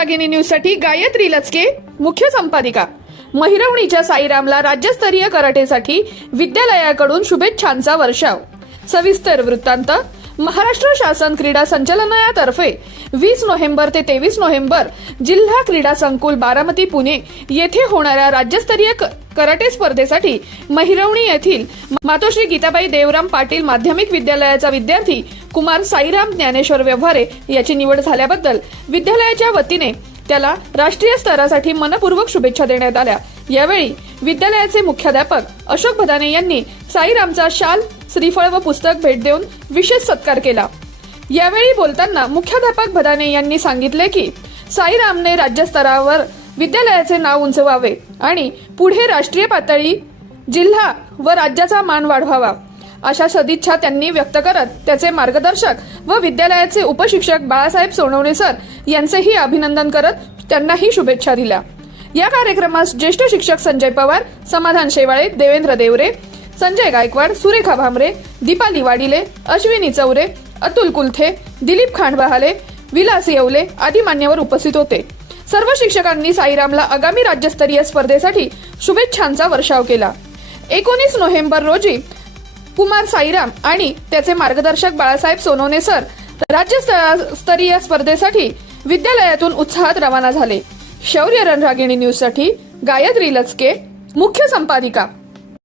दागिनी न्यूजसाठी गायत्री लचके मुख्य संपादिका. महिरवणीच्या साईरामला राज्यस्तरीय कराटेसाठी विद्यालयाकडून शुभेच्छांचा वर्षाव. सविस्तर वृत्तांत महाराष्ट्र शासन क्रीडा संचालनालयातर्फे वीस नोव्हेंबर ते तेवीस नोव्हेंबर जिल्हा क्रीडा संकुल बारामती पुणे येथे होणाऱ्या राज्यस्तरीय क- कराटे स्पर्धेसाठी महिरवणी येथील मातोश्री गीताबाई देवराम पाटील माध्यमिक विद्यालयाचा विद्यार्थी कुमार साईराम ज्ञानेश्वर व्यवहारे याची निवड झाल्याबद्दल विद्यालयाच्या वतीने त्याला राष्ट्रीय स्तरासाठी मनपूर्वक शुभेच्छा देण्यात आल्या. यावेळी विद्यालयाचे मुख्याध्यापक अशोक भदाने यांनी साईरामचा शाल श्रीफळ व पुस्तक भेट देऊन विशेष सत्कार केला. यावेळी बोलताना मुख्याध्यापक भदाने यांनी सांगितले की साईरामने राज्यस्तरावर विद्यालयाचे नाव उंचवावे आणि पुढे राष्ट्रीय पातळी जिल्हा व राज्याचा मान वाढवावा. अशा सदिच्छा त्यांनी व्यक्त करत त्याचे मार्गदर्शक व विद्यालयाचे उपशिक्षक बाळासाहेब सोनवणे सर यांचेही अभिनंदन करत त्यांनाही शुभेच्छा दिल्या. या कार्यक्रमास ज्येष्ठ शिक्षक संजय पवार समाधान शेवाळे देवेंद्र देवरे संजय गायकवाड सुरेखा भामरे दीपाली वाडिले अश्विनी चौरे अतुल कुलथे दिलीप खांडबहाले विलास येवले आदी मान्यवर उपस्थित होते. सर्व शिक्षकांनी साईरामला आगामी राज्यस्तरीय स्पर्धेसाठी शुभेच्छांचा वर्षाव केला. एकोणीस नोव्हेंबर रोजी कुमार साईराम आणि त्याचे मार्गदर्शक बाळासाहेब सोनवणे सर राज्यस्तरीय स्पर्धेसाठी विद्यालयातून उत्साहात रवाना झाले. शौर्य रणरागिणी न्यूजसाठी गायत्री लचके मुख्य संपादिका.